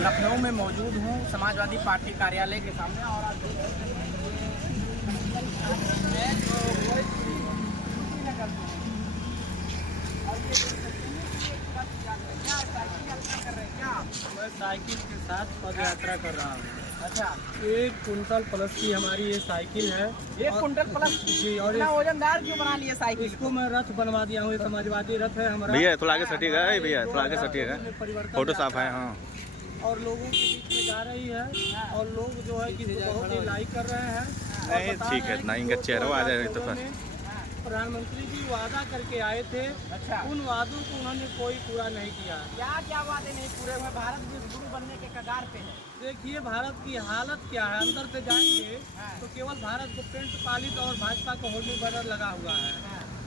लखनऊ में मौजूद हूँ समाजवादी पार्टी कार्यालय के सामने और आप देख सकते हैं मैं साइकिल के साथ पद यात्रा कर रहा हूँ। अच्छा, 1 कुंटल प्लस की हमारी ये साइकिल है। 1 कुंटल प्लस जी, और इतना वजनदार क्यों बना लिए साइकिल इसको मैं रथ बनवा दिया हूँ। ये समाजवादी रथ है हमारा। भैया थोड़ा आगे सटिएगा, भैया थोड़ा आगे सटिएगा, परिवर्तन फोटो साफ है। हाँ, और लोगों के बीच में जा रही है और लोग जो है कि बहुत ही लाइक कर रहे हैं। नहीं ठीक है, ना इनका चेहरा आ जाए तो प्रधानमंत्री जी वादा करके आए थे। अच्छा, उन वादों को उन्होंने कोई पूरा नहीं किया। क्या क्या वादे नहीं पूरे हुए? भारत विश्व बनने के कगार पे है। देखिए भारत की हालत क्या है। अंदर से जाएंगे तो केवल भारत को पेंट पालित और भाजपा का होर्डिंग बैनर लगा हुआ है।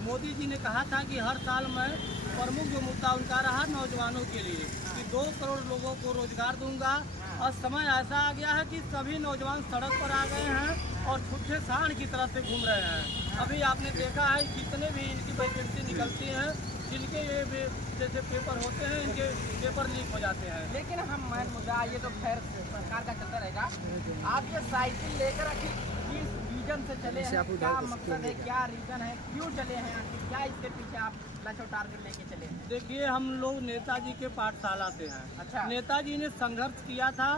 मोदी जी ने कहा था कि हर साल मैं प्रमुख जो मुद्दा उनका रहा नौजवानों के लिए कि 2 करोड़ लोगों को रोजगार दूंगा। और समय ऐसा आ गया है कि सभी नौजवान सड़क पर आ गए हैं और छुट्टे सांड की तरह से घूम रहे हैं। अभी आपने देखा है जितने भी इनकी वैकेंसी निकलती हैं, जिनके ये जैसे पेपर होते हैं, इनके पेपर लीक हो जाते हैं। लेकिन हम मैं मुद्दा ये तो खैर सरकार का चलता रहेगा। आप ये साइकिल लेकर किस रीजन से चले हैं? क्या मकसद है, क्या रीजन है, क्यों चले हैं, क्या इसके पीछे आप लक्ष्य टारगेट लेके चले हैं? देखिए हम लोग नेताजी के पाठशाला से हैं। अच्छा, नेताजी ने संघर्ष किया था।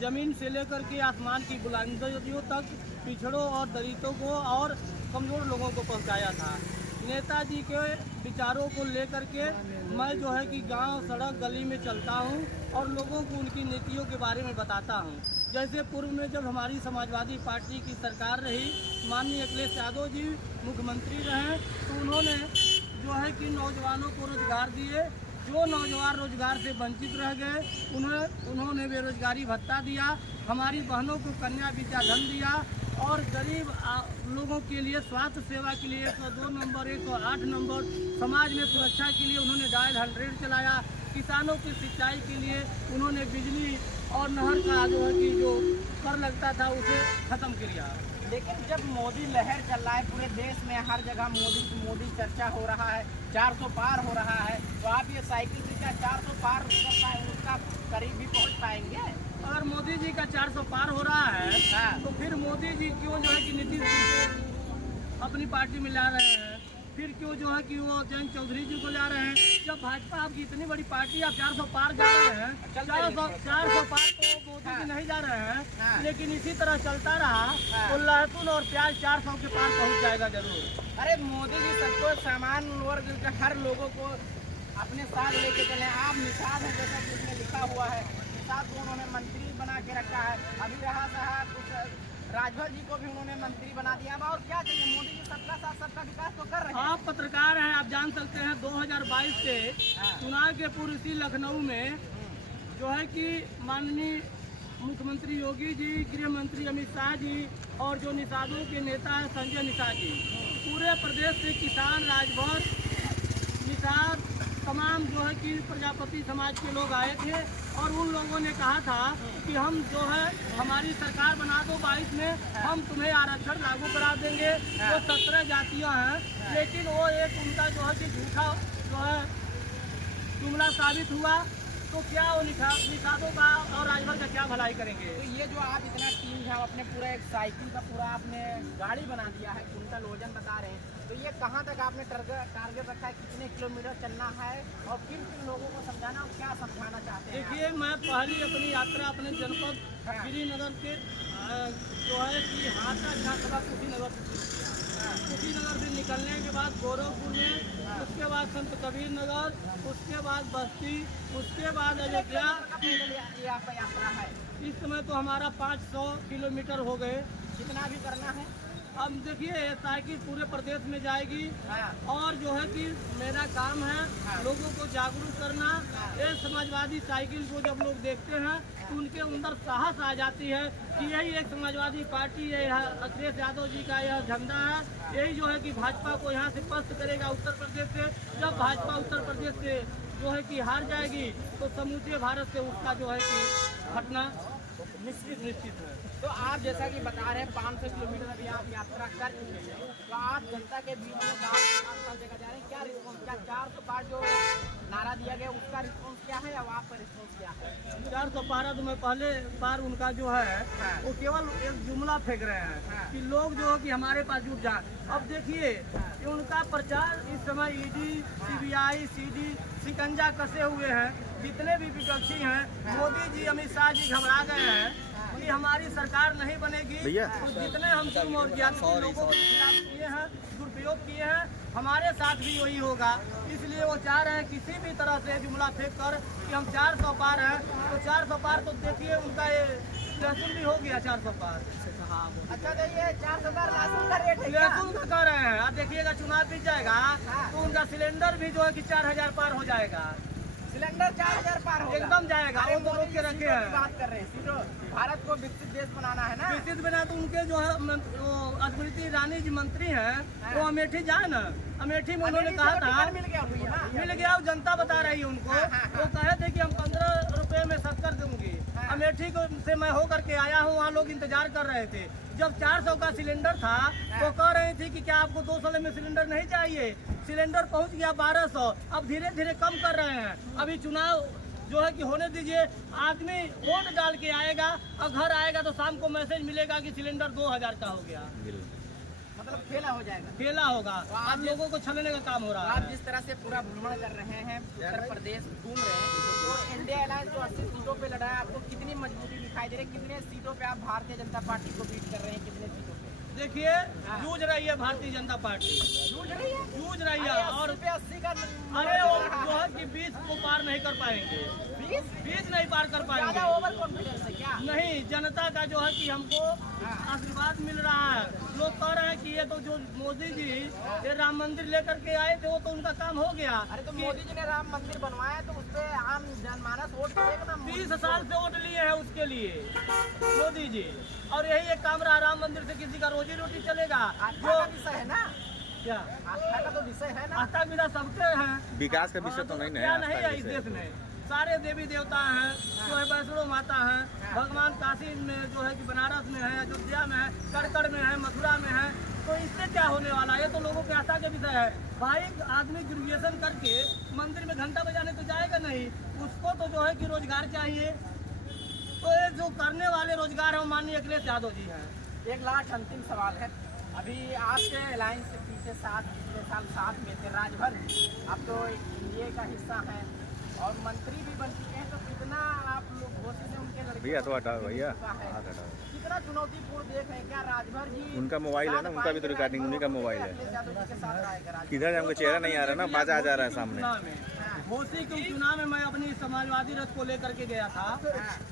जमीन से लेकर के आसमान की बुलंदियों तक पिछड़ों और दलितों को और कमजोर लोगों को पहुंचाया था। नेताजी के विचारों को लेकर के मैं जो है कि गांव सड़क गली में चलता हूं और लोगों को उनकी नीतियों के बारे में बताता हूं। जैसे पूर्व में जब हमारी समाजवादी पार्टी की सरकार रही, माननीय अखिलेश यादव जी मुख्यमंत्री रहे, तो उन्होंने जो है कि नौजवानों को रोजगार दिए। जो नौजवान रोजगार से वंचित रह गए उन्होंने बेरोजगारी भत्ता दिया। हमारी बहनों को कन्या विद्याधन दिया और गरीब लोगों के लिए स्वास्थ्य सेवा के लिए 102 नंबर 108 नंबर, समाज में सुरक्षा के लिए उन्होंने डायल 100 चलाया। किसानों की सिंचाई के लिए उन्होंने बिजली और नहर का जो है कि जो कर लगता था उसे खत्म किया। लेकिन जब मोदी लहर चल रहा है पूरे देश में, हर जगह मोदी चर्चा हो रहा है, 400 पार हो रहा है, तो आप ये साइकिल से क्या 400 पार कर पाए, उसका करीब भी पहुंच पाएंगे? अगर मोदी जी का 400 पार हो रहा है तो फिर मोदी जी क्यों जो है कि नीतीश जी को अपनी पार्टी में ला रहे हैं? फिर क्यों जो है कि वो जयंत चौधरी जी को ला रहे हैं? जब भाजपा आपकी इतनी बड़ी पार्टी, आप 400 पार जा रहे हैं। 400 पार तो मोदी जी नहीं जा रहे हैं, लेकिन इसी तरह चलता रहा तो लहसुन और प्याज 400 के पार पहुंच जाएगा जरूर। अरे मोदी जी सबको सामान्य वर्ग के हर लोगों को अपने साथ लेके चले। आप निषाद है, जैसा कि उसमें लिखा हुआ है, निषाद को उन्होंने मंत्री बना के रखा है। अभी रहा कुछ राजभर जी को भी उन्होंने मंत्री बना दिया। अब और क्या चाहिए? मोदी जी सबका साथ सबका विकास तो कर रहे हैं। आप पत्रकार हैं, आप जान सकते हैं 2022 के चुनाव के पूर्व इसी लखनऊ में जो है कि माननीय मुख्यमंत्री योगी जी, गृह मंत्री अमित शाह जी और जो निषादों के नेता हैं संजय निषाद जी, पूरे प्रदेश से किसान, राजभर, निषाद, तमाम जो है कि प्रजापति समाज के लोग आए थे और उन लोगों ने कहा था कि हम जो है हमारी सरकार बना दो 22 में, हम तुम्हें आरक्षण लागू करा देंगे। जो 17 जातियां हैं, लेकिन वो एक उनका जो है कि झूठा जो है जुमला साबित हुआ। तो क्या वो निषादों का और राजभर का क्या भलाई करेंगे? तो ये जो आप इतना टीम है, अपने पूरा एक साइकिल का पूरा आपने गाड़ी बना दिया है, कुंटल वजन बता रहे हैं, तो ये कहाँ तक आपने टारगेट रखा है? कितने किलोमीटर चलना है और किन किन लोगों को समझाना और क्या समझाना चाहते हैं? देखिए मैं पहली अपनी यात्रा अपने जनपद गिरिनगर के जो है कि हाथा विधानसभा कुशीनगर से निकलने के बाद गोरखपुर में, उसके बाद संत कबीर नगर, उसके बाद बस्ती, उसके बाद अयोध्या। ये आपका यात्रा है? इस समय तो हमारा 500 किलोमीटर हो गए। कितना भी करना है? अब देखिए ये साइकिल पूरे प्रदेश में जाएगी और जो है कि मेरा काम है लोगों को जागरूक करना। ये समाजवादी साइकिल को जब लोग देखते हैं तो उनके अंदर साहस आ जाती है कि यही एक समाजवादी पार्टी है, अखिलेश यादव जी का यह झंडा है। यही जो है कि भाजपा को यहाँ से पस्त करेगा उत्तर प्रदेश से। जब भाजपा उत्तर प्रदेश से जो है कि हार जाएगी तो समूचे भारत से उसका जो है कि हटना निश्चित है। तो आप जैसा कि बता रहे हैं 500 किलोमीटर अभी आप यात्रा कर चुके हैं, तो आप जनता के बीच में गाँव के आस-पास देखा जा रहे हैं, क्या रिस्पॉन्स, क्या 400 पार जो नारा दिया गया उसका रिस्पॉन्स क्या है और आपका रिस्पॉन्स क्या है? 400 पारा तो मैं पहले बार उनका जो है वो केवल एक जुमला फेंक रहे हैं कि लोग जो है कि हमारे पास जुट जाए। अब देखिए कि उनका प्रचार इस समय ईडी, सीबीआई, सीडी शिकंजा कसे हुए हैं। जितने भी विपक्षी हैं, मोदी जी, अमित शाह जी घबरा गए हैं कि हमारी सरकार नहीं बनेगी। तो जितने हम जुर्म और ज्यादती लोगों के खिलाफ किए हैं, दुरुपयोग किए हैं, हमारे साथ भी वही होगा। इसलिए वो चाह रहे हैं किसी भी तरह से जुमला फेंक कर कि हम 400 पार हैं। तो 400 पार तो देखिए उनका ये लहसुन भी हो गया 400 पार। अच्छा, तो ये 400 पार लहसुन का रेट है क्या? लहसुन का कह रहे हैं। आप देखिएगा चुनाव बीत जाएगा तो उनका सिलेंडर भी जो है कि 4000 पार हो जाएगा। सिलेंडर 4000 पार होगा? एकदम जाएगा। अरे वो तो रोक के रखे सीटों की हैं। बात कर रहे हैं, सीटों, भारत को विकसित देश बनाना है ना। विकसित बना तो उनके जो है स्मृति ईरानी जी मंत्री हैं, वो अमेठी जाए ना। अमेठी में उन्होंने कहा था, मिल गया उनको ना? मिल गया। जनता बता रही है उनको। वो कहे थे कि हम 15 रुपए में शक्कर दूंगी। अमेठी को से मैं होकर के आया हूँ, वहाँ लोग इंतजार कर रहे थे। जब 400 का सिलेंडर था तो कह रही थी कि क्या आपको 200 में सिलेंडर नहीं चाहिए? सिलेंडर पहुँच गया 1200। अब धीरे धीरे कम कर रहे हैं। अभी चुनाव जो है कि होने दीजिए। आदमी वोट डाल के आएगा और घर आएगा तो शाम को मैसेज मिलेगा कि सिलेंडर 2000 का हो गया। मतलब खेला हो जाएगा, खेला होगा। आप लोगों को छलने का काम हो रहा आप है। जिस तरह से पूरा भ्रमण कर रहे हैं, उत्तर प्रदेश घूम रहे हैं, तो इंडिया अलायंस जो 80 सीटों पे लड़ा है, आपको कितनी मजबूती दिखाई दे रही है? कितने सीटों पे आप भारतीय जनता पार्टी को बीट कर रहे हैं? कितने सीटों पे देखिए जूझ रही है भारतीय जनता पार्टी, जूझ रही है? जूझ रही है। और 80 का अरे वो जो है कि 20 को पार नहीं कर पाएंगे। 20 नहीं पार कर पाएंगे। ज्यादा ओवर कॉन्फिडेंस है क्या? नहीं, जनता का जो है कि हमको आशीर्वाद मिल रहा है। लोग कह रहे हैं कि ये तो जो मोदी जी ये राम मंदिर लेकर के आए थे वो तो उनका काम हो गया। अरे तो मोदी जी ने राम मंदिर बनवाया तो उस पे आम जनमानस वोट देगा ना। 20 साल से वोट लिए हैं उसके लिए मोदी जी। और यही एक काम रहा, राम मंदिर से किसी का रोजी रोटी चलेगा। आस्था का विषय है ना, क्या आस्था का तो विषय है ना। आस्था विदा सबके हैं। विकास का विषय तो नहीं क्या है। नहीं है इस देश में। सारे देवी देवता हैं, जो है वैष्णो माता है, भगवान काशी में जो है कि बनारस में है, अयोध्या में है, कड़कड़ में है, मथुरा में है। तो इससे क्या होने वाला है? ये तो लोगों के आस्था के विषय है। भाई आदमी ग्रेजुएशन करके मंदिर में घंटा बजाने तो जाएगा नहीं, उसको तो जो है कि रोजगार चाहिए। तो ये जो करने वाले रोजगार है माननीय अखिलेश यादव जी हैं। एक लास्ट अंतिम सवाल है। अभी आपके अलायंस के पीछे पिछले साल साथ में थे राजभर जी, आप तो एनडीए का हिस्सा हैं और मंत्री भी बन चुके हैं, तो कितना आप लोग घोषित से उनके लड़के भैया तो हटाओ भैया, कितना चुनौतीपूर्ण देख रहे हैं? क्या राजभर जी उनका मोबाइल है ना, उनका भी तो रिकॉर्डिंग उन्हीं का मोबाइल है। अखिलेश यादव जी के साथ रहेगा राजभर? किधर हमको चेहरा नहीं आ रहा ना, बाजा आ जा रहा है सामने। घोसी के चुनाव में मैं अपनी समाजवादी रथ को लेकर के गया था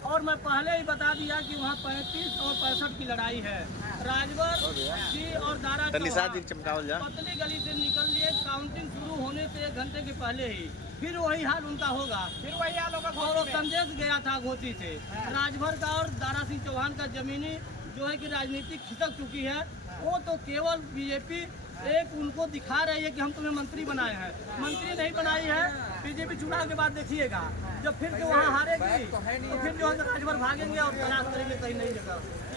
और मैं पहले ही बता दिया कि वहाँ 35 और 65 की लड़ाई है। राजभर जी और दारा पतली गली से निकल लिए। काउंटिंग शुरू होने से 1 घंटे के पहले ही फिर वही हाल उनका होगा। फिर वही हाल होगा। और वो संदेश गया था घोसी से। राजभर का और दारा सिंह चौहान का जमीनी जो है कि राजनीतिक खिसक चुकी है। वो तो केवल बीजेपी एक उनको दिखा रही है कि हम तुम्हें मंत्री बनाए हैं। मंत्री नहीं बनाई है। बीजेपी चुनाव के बाद देखिएगा जब फिर से वहाँ हारेगी तो फिर जो है राजभर भागेंगे और तलाश करेंगे कहीं नई जगह।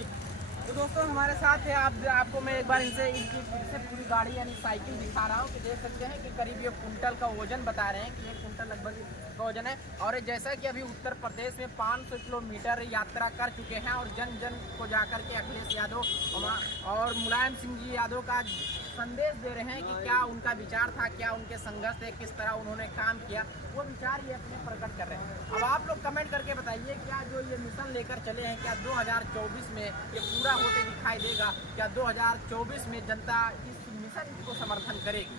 तो दोस्तों हमारे साथ है, आपको मैं एक बार इनकी फिर से पूरी गाड़ी यानी साइकिल दिखा रहा हूँ कि देख सकते हैं कि करीब ये कुंटल का वजन बता रहे हैं कि 1 कुंटल लगभग का वजन है। और जैसा कि अभी उत्तर प्रदेश में 500 किलोमीटर यात्रा कर चुके हैं और जन जन को जाकर के अखिलेश यादव और मुलायम सिंह जी यादव का संदेश दे रहे हैं कि क्या उनका विचार था, क्या उनके संघर्ष थे, किस तरह उन्होंने काम किया, वो विचार ये अपने प्रकट कर रहे हैं। अब आप लोग कमेंट करके बताइए क्या जो ये मिशन लेकर चले हैं, क्या 2024 में ये पूरा होते दिखाई देगा? क्या 2024 में जनता इस मिशन को समर्थन करेगी?